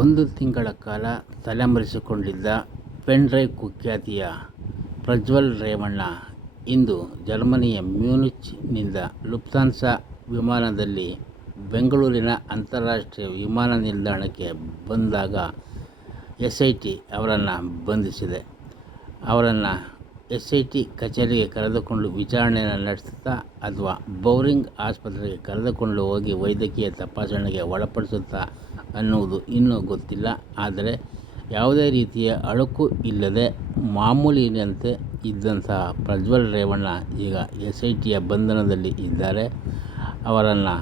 ಒಂದು ತಿಂಗಳ ಕಾಲ ತಲೆಮರೆಸಿಕೊಂಡಿದ್ದ ಪೆನ್ಡ್ರೈವ್ ಕುಖ್ಯಾತಿಯ ಪ್ರಜ್ವಲ್ ರೇವಣ್ಣ ಇಂದು ಜರ್ಮನಿಯ ಮ್ಯೂನಿಚ್ನಿಂದ ಲುಫ್ತಾನ್ಸಾ ವಿಮಾನದಲ್ಲಿ ಬೆಂಗಳೂರಿನ ಅಂತಾರಾಷ್ಟ್ರೀಯ ವಿಮಾನ ನಿಲ್ದಾಣಕ್ಕೆ ಬಂದಾಗ ಎಸ್ ಐ ಟಿ ಅವರನ್ನು ಬಂಧಿಸಿದೆ. ಅವರನ್ನು ಎಸ್ ಐ ಟಿ ಕಚೇರಿಗೆ ಕರೆದುಕೊಂಡು ವಿಚಾರಣೆಯನ್ನು ನಡೆಸುತ್ತಾ ಅಥವಾ ಬೌರಿಂಗ್ ಆಸ್ಪತ್ರೆಗೆ ಕರೆದುಕೊಂಡು ಹೋಗಿ ವೈದ್ಯಕೀಯ ತಪಾಸಣೆಗೆ ಒಳಪಡಿಸುತ್ತಾ ಅನ್ನುವುದು ಇನ್ನೂ ಗೊತ್ತಿಲ್ಲ. ಆದರೆ ಯಾವುದೇ ರೀತಿಯ ಅಳುಕು ಇಲ್ಲದೆ ಮಾಮೂಲಿನಂತೆ ಇದ್ದಂತಹ ಪ್ರಜ್ವಲ್ ರೇವಣ್ಣ ಈಗ ಎಸ್ ಐ ಟಿಯ ಬಂಧನದಲ್ಲಿ ಇದ್ದಾರೆ. ಅವರನ್ನು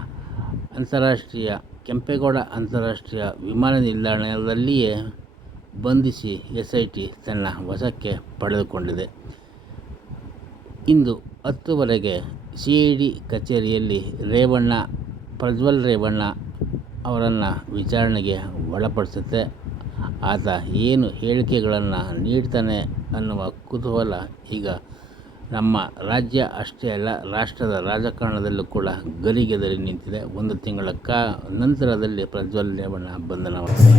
ಅಂತಾರಾಷ್ಟ್ರೀಯ ಕೆಂಪೇಗೌಡ ಅಂತಾರಾಷ್ಟ್ರೀಯ ವಿಮಾನ ನಿಲ್ದಾಣದಲ್ಲಿಯೇ ಬಂಧಿಸಿ ಎಸ್ ಐ ಟಿ ತನ್ನ ವಶಕ್ಕೆ ಪಡೆದುಕೊಂಡಿದೆ. ಇಂದು ಹತ್ತುವರೆಗೆ ಸಿ ಐ ಡಿ ಕಚೇರಿಯಲ್ಲಿ ರೇವಣ್ಣ, ಪ್ರಜ್ವಲ್ ರೇವಣ್ಣ ಅವರನ್ನು ವಿಚಾರಣೆಗೆ ಒಳಪಡಿಸುತ್ತೆ. ಆತ ಏನು ಹೇಳಿಕೆಗಳನ್ನು ನೀಡ್ತಾನೆ ಅನ್ನುವ ಕುತೂಹಲ ಈಗ ನಮ್ಮ ರಾಜ್ಯ ಅಷ್ಟೇ ಅಲ್ಲ, ರಾಷ್ಟ್ರದ ರಾಜಕಾರಣದಲ್ಲೂ ಕೂಡ ಗರಿಗೆದರಿ ನಿಂತಿದೆ. ಒಂದು ತಿಂಗಳ ಕಾ ನಂತರದಲ್ಲಿ ಪ್ರಜ್ವಲ್ ರೇವಣ್ಣ ಬಂಧನವಾಗಿದೆ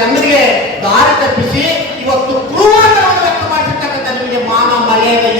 ಜನರಿಗೆ ದಾರಿ ತಪ್ಪಿಸಿ ಇವತ್ತು ಕ್ರೂರತನವನ್ನು ವ್ಯಕ್ತಪಡಿಸಿರ್ತಕ್ಕಂಥ ನಿಮಗೆ ಮಾನ ಮರ್ಯಾದೆ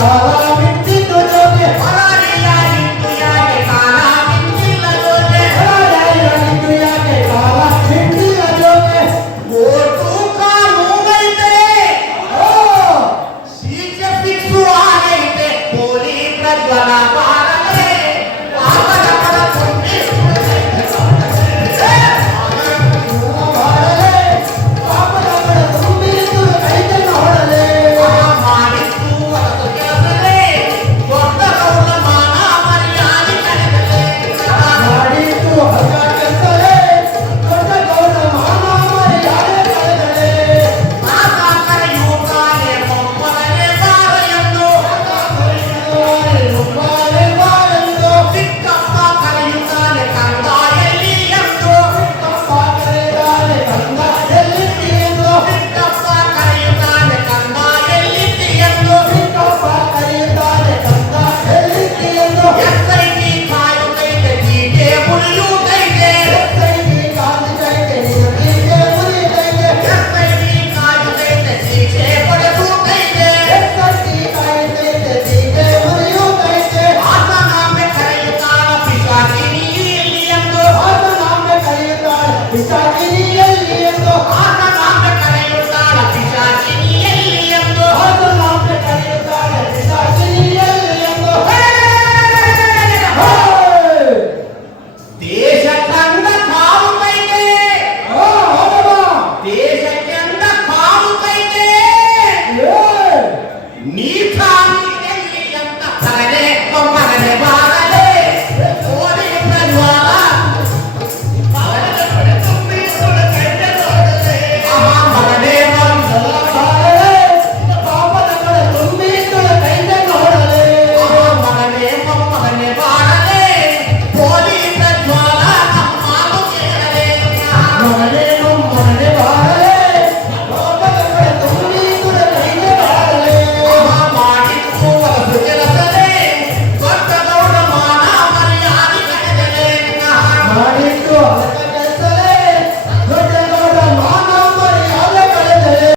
ಕಾಲ